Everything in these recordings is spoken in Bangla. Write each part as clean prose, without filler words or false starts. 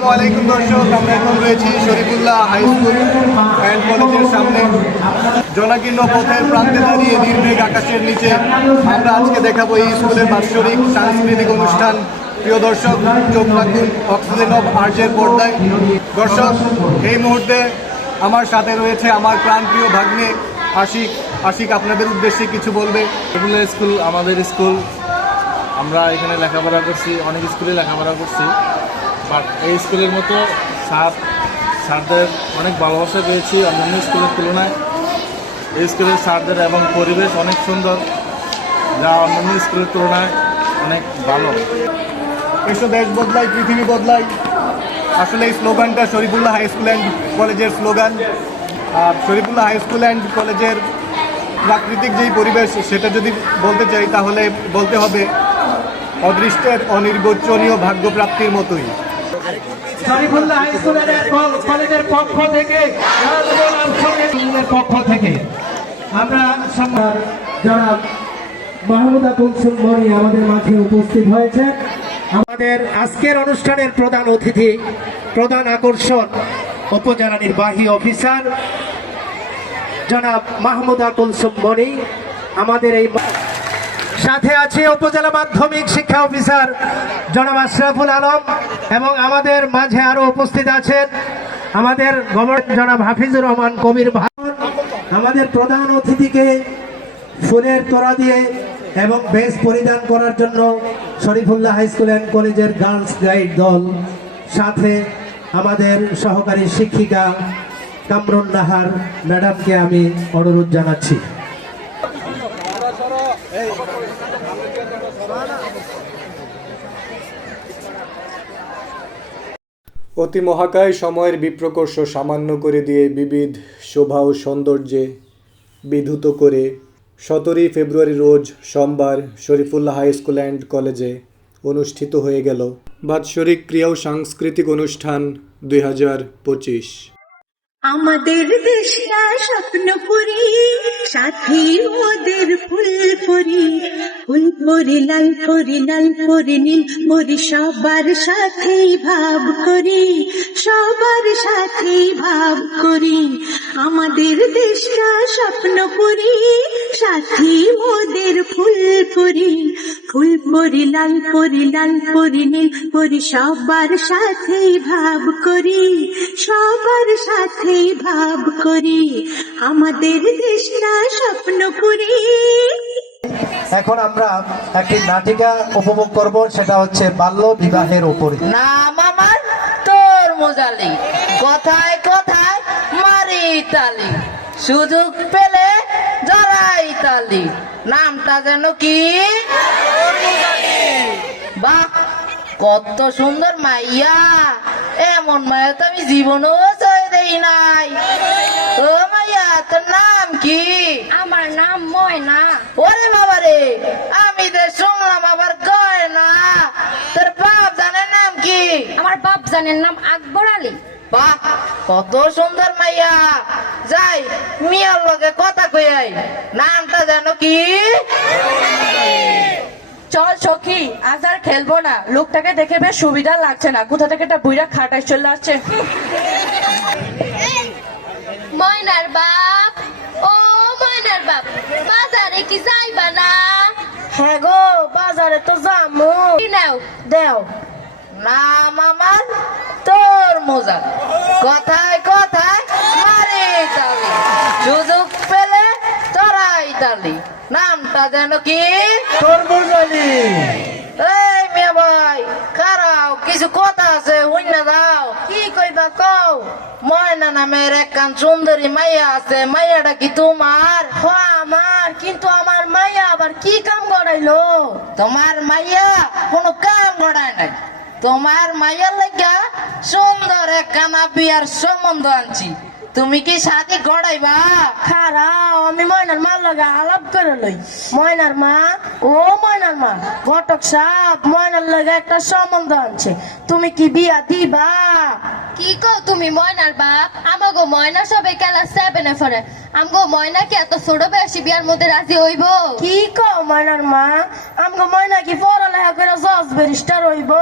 আসসালামু আলাইকুম দর্শক, আমরা এখন রয়েছি শরীফুল্লাহ হাই স্কুল অ্যান্ড কলেজের সামনে। জনাকীর্ণ পথের প্রান্তে দাঁড়িয়ে নির্মেঘ আকাশের নিচে আমরা আজকে দেখাবো এই স্কুলের বাৎসরিক সাংস্কৃতিক অনুষ্ঠান। প্রিয় দর্শক, চোখ রাখুন অক্সিজেন অফ আর্টের পর্দায়। দর্শক, এই মুহূর্তে আমার সাথে রয়েছে আমার প্রাণপ্রিয় ভাগ্নে আশিক আপনাদের উদ্দেশ্যে কিছু বলবে। শরীফুল্লাহ স্কুল আমাদের স্কুল, আমরা এখানে লেখাপড়া করছি, অনেক স্কুলে লেখাপড়া করছি, বাট এই স্কুলের মতো স্যারদের অনেক ভালোবাসা পেয়েছি অন্যান্য স্কুলের তুলনায়। এই স্কুলের স্যারদের এবং পরিবেশ অনেক সুন্দর, যা অন্যান্য স্কুলের তুলনায় অনেক ভালো। এসো দেশ বদলাই পৃথিবী বদলাই, আসলে এই স্লোগানটা শরীফুল্লাহ হাই স্কুল অ্যান্ড কলেজের slogan. Sharifullah high school and কলেজের প্রাকৃতিক যেই পরিবেশ, সেটা যদি বলতে চাই তাহলে বলতে হবে অদৃষ্টের অনির্বচনীয় ভাগ্যপ্রাপ্তির মতোই। শরীফুল্লাহ হাই স্কুল অ্যান্ড কলেজের পক্ষ থেকে আমরা জনাব মাহমুদা কুলসুম মনি আমাদের মাঝে উপস্থিত হয়েছে। আমাদের আজকের অনুষ্ঠানের প্রধান অতিথি, প্রধান আকর্ষণ উপজেলা নির্বাহী অফিসার জনাব মাহমুদা কুলসুম মনি। আমাদের এই সাথে আছে উপজেলা মাধ্যমিক শিক্ষা অফিসার জনাব আশরাফুল আলম, এবং আমাদের মাঝে আরো উপস্থিত আছেন আমাদের গভর্নর জনাব হাফিজুর রহমান কবির ভাই। আমাদের প্রধান অতিথিকে ফুলের তোড়া দিয়ে এবং বেশ পরিধান করার জন্য শরীফুল্লাহ হাই স্কুল অ্যান্ড কলেজের গার্লস গাইড দল, সাথে আমাদের সহকারী শিক্ষিকা কামরুন নাহার ম্যাডামকে আমি অনুরোধ জানাচ্ছি। অতি মহাকায় সময়ের বিপ্রকর্ষ সামান্য করে দিয়ে বিবিধ শোভা ও সৌন্দর্যে বিধূত করে 17 ফেব্রুয়ারি রোজ সোমবার শরীফুল্লাহ হাই স্কুল অ্যান্ড কলেজে অনুষ্ঠিত হয়ে গেল বাৎসরিক ক্রীড়া ও সাংস্কৃতিক অনুষ্ঠান 2025। আমাদের দেশটা স্বপ্নপুরী, সাথী ওদের ফুলপুরি, ফুলপুরি লাল পরি নীল পরি, সবার সাথেই ভাব করি, সবার সাথেই ভাব করি। আমাদের দেশটা স্বপ্নপুরী, সাথী ওদের ফুলপুরি, ফুলপুরি লাল পরি নীল পরি, সবার সাথেই ভাব করি, সবার সাথে ভাব করি। আমাদের দেশটা স্বপ্নপুরী। এখন আমরা একটি নাটিকা উপভোগ করব, সেটা হচ্ছে বাল্য বিবাহের উপরে। নাম আমার তোর মোজালি, কথায় কথায় মারি তালি, সুযোগ পেলে জড়াই তালি, নামটা যেন কি? বাহ, কত সুন্দর মাইয়া! এমন মায়া তো আমি জীবনও চাই দেই নাই। ও মাইয়া, তোর নাম কি? আমার নাম ময়না। ওরে বাবা রে, আমি তো শুনলাম আবার গয়না। তোর বাপ জানের নাম কি? আমার বাপ জানের নাম আকবর আলী। বাহ, কত সুন্দর মাইয়া! যাই মিয়ার লগে কথা কই, নামটা জানো কি? চল সখী, আজ আর খেলবো না, লোকটাকে দেখে বেশ সুবিধা লাগছে না, কোথা থেকে একটা বুইরা খাটাই চলে আসছে। ময়নার বাপ, ও ময়নার বাপ, বাজারে কি যাইবা না? হ্যাঁ গো, বাজারে তো যামু। কি নাও? দেও। নাম আমার তোর মোজা, কথায় কথায় মারি তালি, সুযোগ পেলে তোরাই তালি, নামটা যেন কি? তোর মোজালি। এই মিয়া ভাই, খারাও, কিছু কথা আছে, হইনা দাও। কি কইবা কও? ময়না নামের একখান সুন্দরী মাইয়া আছে, মাইয়াটা কি তোমার? হ আমার, কিন্তু আমার মাইয়া আবার কি কাম করাইলো? তোমার মাইয়া কোনো কাম গড়ায় নাই, তোমার মাইয়ার লাগা সুন্দর একখানা বিয়ার সম্বন্ধ আনছি, তুমি কি শাদি গড়াইবা? খারাও, আমি ময়নার মার লগে আলাপ করে লই। ময়নার মা, ও ময়নার মা, ঘটক সাহেব ময়নার লগে একটা সম্বন্ধ আনছে, তুমি কি বিয়া দিবা? কি কও তুমি ময়নার বাপ? আমাগো ময়না সবে ক্লাস 7 এ পড়ে, আমগো ময়না কি এত ছোট বয়সী বিয়ার মধ্যে রাজি হইব? কি কও ময়নার মা, আমগো ময়না কি পড়ালেখা করে জজ ব্যারিস্টার হইব?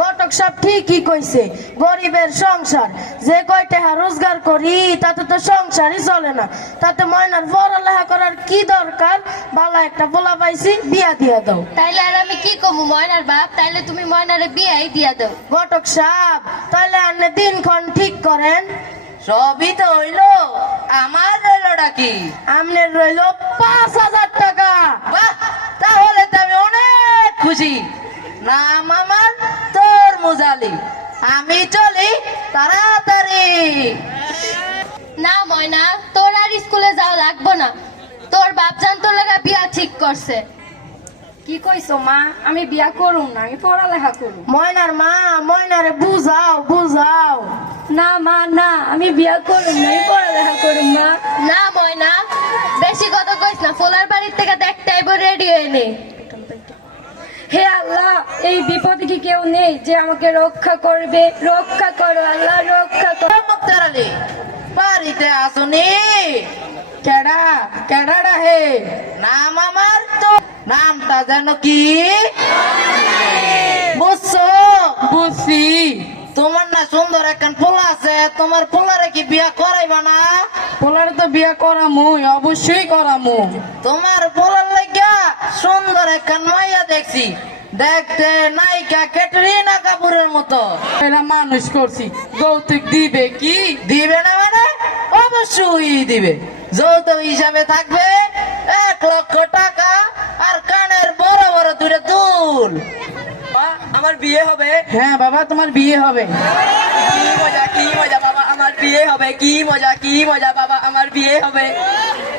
ঘটক সাহেব ঠিকই কইছে, গরিবের সংসার, যে কয় টাকা রোজগার করি তাতে তো সংসারই চলে না, তাতে ময়নার পড়ালেখা করার কি দরকার? ভালো একটা পোলা পাইছি, বিয়া দিয়া দাও। তাইলে আর আমি কি কমু ময়নার বাপ, তাইলে তুমি ময়নারে বিয়াই দিয়া দাও। ঘটক সাহেব তাইলে আপনি দিনক্ষণ ঠিক করেন। সবই তো হইলো, আমার রইলোটা কি? আমনের রইল 5,000 টাকা। বাহ, তাহলে তো আমি অনেক খুশি। নাম আমার তোর মুজালি, আমি চলি তাড়াতাড়ি। না ময়না, তোর আর স্কুলে যাওয়া লাগবো না, তোর বাপ জান তোর লাগা বিয়া ঠিক করছে। কি কইছো মা? আমি বিয়া করুম না, আমি পড়ালেখা করুম। ময়নার মা, ময়নারে বুঝাও বুঝাও। না মা না, আমি বিয়া করুম না, আমি পড়ালেখা করুম মা। না ময়না, বেশি কথা কইস না, ফোলার বাড়ির থেকে দেখতে আইবো, রেডি হয়ে নে। হে আল্লাহ, এই বিপদে কি কেউ নেই যে আমাকে রক্ষা করবে? রক্ষা করো আল্লাহ, রক্ষা করো। মুক্তার আলী, বাড়িতে আসুনি? কেডা কেডাডা হে? নাম আমার তো, নামটা যেন কি? বুঝছো? বুঝছি। তোমার না সুন্দর একখান পোলা আছে, তোমার পোলারে কি বিয়া করাইবা না? পোলারে তো বিয়া করামু, অবশ্যই করামু। তোমার পোলার লাগিয়া সুন্দর একখান মাইয়া দেখছি, দেখতে নায়িকা ক্যাটরিনা কাপুরের মতো। এরা মানুষ করছি, যৌতুক দিবে কি? দিবে না মানে? অবশ্যই দিবে। যৌতুক হিসাবে থাকবে 1 লক্ষ টাকা আর কানের বড় বড় দুটো দুল। আমার বিয়ে হবে। হ্যাঁ বাবা, তোমার বিয়ে হবে। কি মজা বাবা, আমার বিয়ে হবে। কি মজা বাবা, আমার বিয়ে হবে।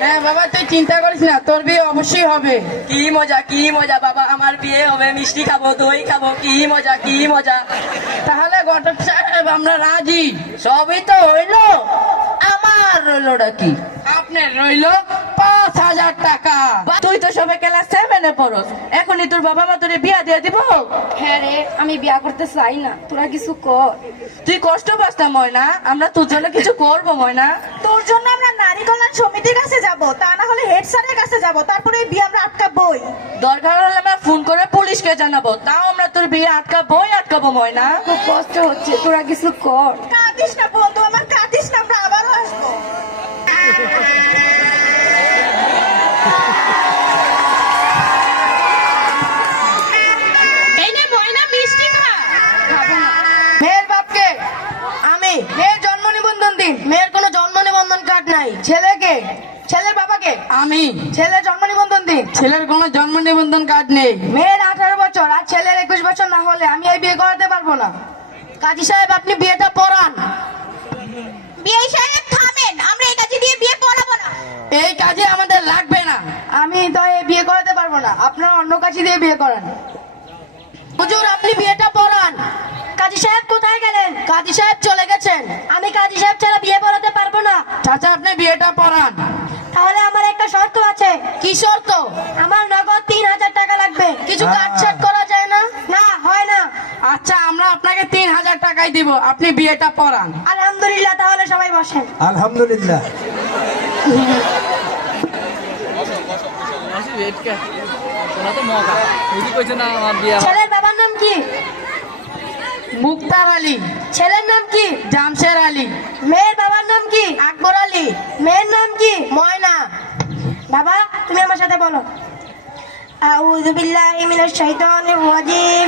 হ্যাঁ বাবা, তুই চিন্তা করিস না, তোর বিয়ে অবশ্যই হবে। কি মজা বাবা, আমার বিয়ে হবে। মিষ্টি খাবো, দই খাবো। কি মজা। তাহলে ঘটক সাহেব আমরা রাজি। সবই তো হইলো, আমার রইলোটা কি? আপনার রইলো 5,000 টাকা। তুই তো সবে ক্লাস 7-এ পড়স, এখনই তোর বাবা মা তোরে বিয়া দিয়ে দিব? হ্যাঁ রে, আমি বিয়া করতে চাই না, তোরা কিছু কর। তুই কষ্ট পাস না ময়না, আমরা তোর জন্য কিছু করবো ময়না। তোর জন্য আমরা নারী কল্যাণ সমিতির কাছে যাব, তা না হলে হেড স্যারের কাছে যাব, তারপরে এই বিয়ে আমরা আটকাবই। দরকার হলে আমরা ফোন করে পুলিশকে জানাবো, তাও আমরা তোর বিয়ে আটকাবো ময়না। খুব কষ্ট হচ্ছে, তোরা কিছু কর। কাঁদিস না বন্ধু আমার, কাঁদিস না, আমরা আবারও আসবো। এই নে ময়না, মিষ্টি খা। মেয়ের বাপকে আমি, মেয়ের জন্ম নিবন্ধন দিন। মেয়ের কোনো জন্ম নিবন্ধন কার্ড নাই। ছেলেকে, ছেলের বাবাকে আমি, ছেলের জন্ম নিবন্ধন দিন। ছেলের কোনো জন্ম নিবন্ধন কার্ড নেই। মেয়ের 18 বছর আর ছেলের 21 বছর না হলে আমি এই বিয়ে করাতে পারবো না। কাজী সাহেব আপনি বিয়েটা পড়ান। বিয়ে সাহেব থামেন, আমরা এই কাজে দিয়ে বিয়ে পড়াবো না। এই কাজে আমাদের লাগবে না। আমি তো এই বিয়ে করাতে পারবো না, আপনারা অন্য কাজে দিয়ে বিয়ে করান। হুজুর আপনি বিয়েটা পড়ান। কাজী সাহেব কোথায় গেলেন? কাজী সাহেব চলে গেছেন। আমি কাজী সাহেব ছাড়া বিয়ে পড়াতে পারবো না। চাচা আপনি বিয়েটা পড়ান। তাহলে আমার একটা শর্ত আছে। কি শর্ত? আমার নগদ 3,000 টাকা লাগবে। কিছু কাটছাট করা যায় না? না হয় না। আচ্ছা, আমরা আপনাকে 3,000 টাকাই দিব, আপনি বিয়েটা পড়ান। আলহামদুলিল্লাহ, তাহলে সবাই বসেন। আলহামদুলিল্লাহ। ছেলের বাবার নাম কি? মুক্তার আলী। ছেলের নাম কি? জামশের আলী। মেয়ের বাবার নাম কি? আকবর আলী। মেয়ের নাম কি? ময়না। বাবা তুমি আমার সাথে বলো, আউযু বিল্লাহি মিনাশ শাইতানির রাজিম,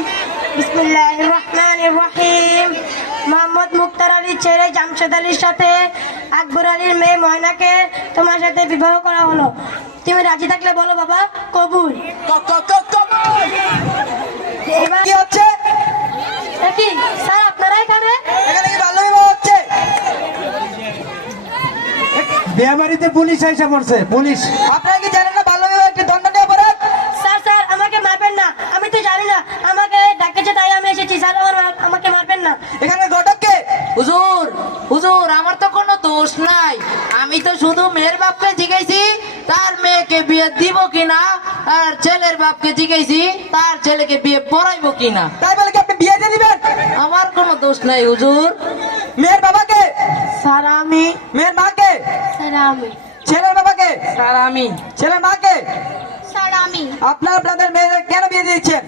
বিসমিল্লাহির রহমানির রহিম। মোহাম্মদ মুক্তার আলীর ছেলে জামশেদ আলীর সাথে আকবর আলীর মেয়ে ময়নাকে তোমার সাথে বিবাহ করা হলো। তুমি রাজি থাকলে বলো বাবা, কবুল। এবার কি হচ্ছে? কি স্যার আপনারা এখানে? এখানে কি বাল্য বিবাহ হচ্ছে? বিয়ে বাড়িতে পুলিশ এসে পড়ছে, পুলিশ। আপনারা কি জানেন না বাল্য বিবাহ একটি দণ্ডনীয় অপরাধ? স্যার স্যার আমাকে মারবেন না, আমি তো জানি না, আমাকে ডাকেছে তাই আমি এসেছি স্যার, আমাকে মারবেন না। এখানে ঘটককে? হুজুর আমার তো কোনো দোষ নাই, আমি তো শুধু মেয়ের বাপকে জিজ্ঞাসি তার মেয়েকে বিয়ে দিব কিনা, আর ছেলের বাপকে জিজ্ঞাসি তার ছেলেকে বিয়ে পড়াইবো কিনা। তাই বলে কি আপনি বিয়ে দিয়ে দিবেন? আমার কোনো দোষ নাই হুজুর। মেয়ের বাবাকে? স্যার আমি। মেয়ের মাকে? স্যার আমি। ছেলের বাবাকে? স্যার আমি। ছেলের মাকে? স্যার আমি। আপনারা আপনাদের মেয়েদের কেন বিয়ে দিচ্ছেন?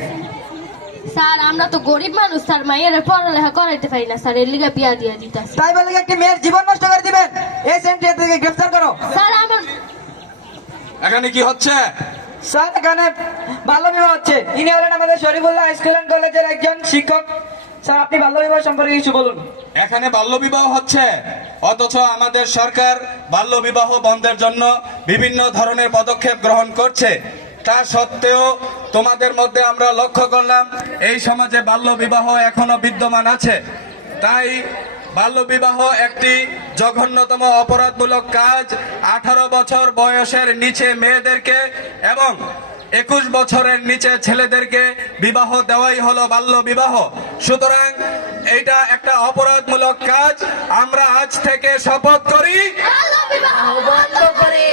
স্যার আমরা তো গরিব মানুষ স্যার, মায়ের পড়ালেখা করাইতে পারি না স্যার, এর লিগে বিয়া দিয়ে দিতেছি। তাই বলে কি একটি মেয়ের জীবন নষ্ট করে দিবেন? এই সেন্টার থেকে গ্রেফতার করো। স্যার আমার এখানে কি হচ্ছে? স্যার এখানে বাল্য বিবাহ হচ্ছে। ইনি হলেন আমাদের শরীফুল্লাহ স্কুল অ্যান্ড কলেজের একজন শিক্ষক। স্যার আপনি বাল্য বিবাহ সম্পর্কে কিছু বলুন। এখানে বাল্যবিবাহ হচ্ছে, অথচ আমাদের সরকার বাল্যবিবাহ বন্ধের জন্য বিভিন্ন ধরনের পদক্ষেপ গ্রহণ করছে। তা সত্ত্বেও তোমাদের মধ্যে আমরা লক্ষ্য করলাম এই সমাজে বাল্যবিবাহ এখনো বিদ্যমান আছে। তাই বাল্যবিবাহ একটি জঘন্যতম অপরাধমূলক কাজ। 18 বছর বয়সের নিচে মেয়েদেরকে এবং 21 বছরের নিচে ছেলেদেরকে বিবাহ দেওয়াই হলো বাল্য বিবাহ। সুতরাং এটা একটা অপরাধমূলক কাজ। আমরা আজ থেকে শপথ করি বন্ধ করি।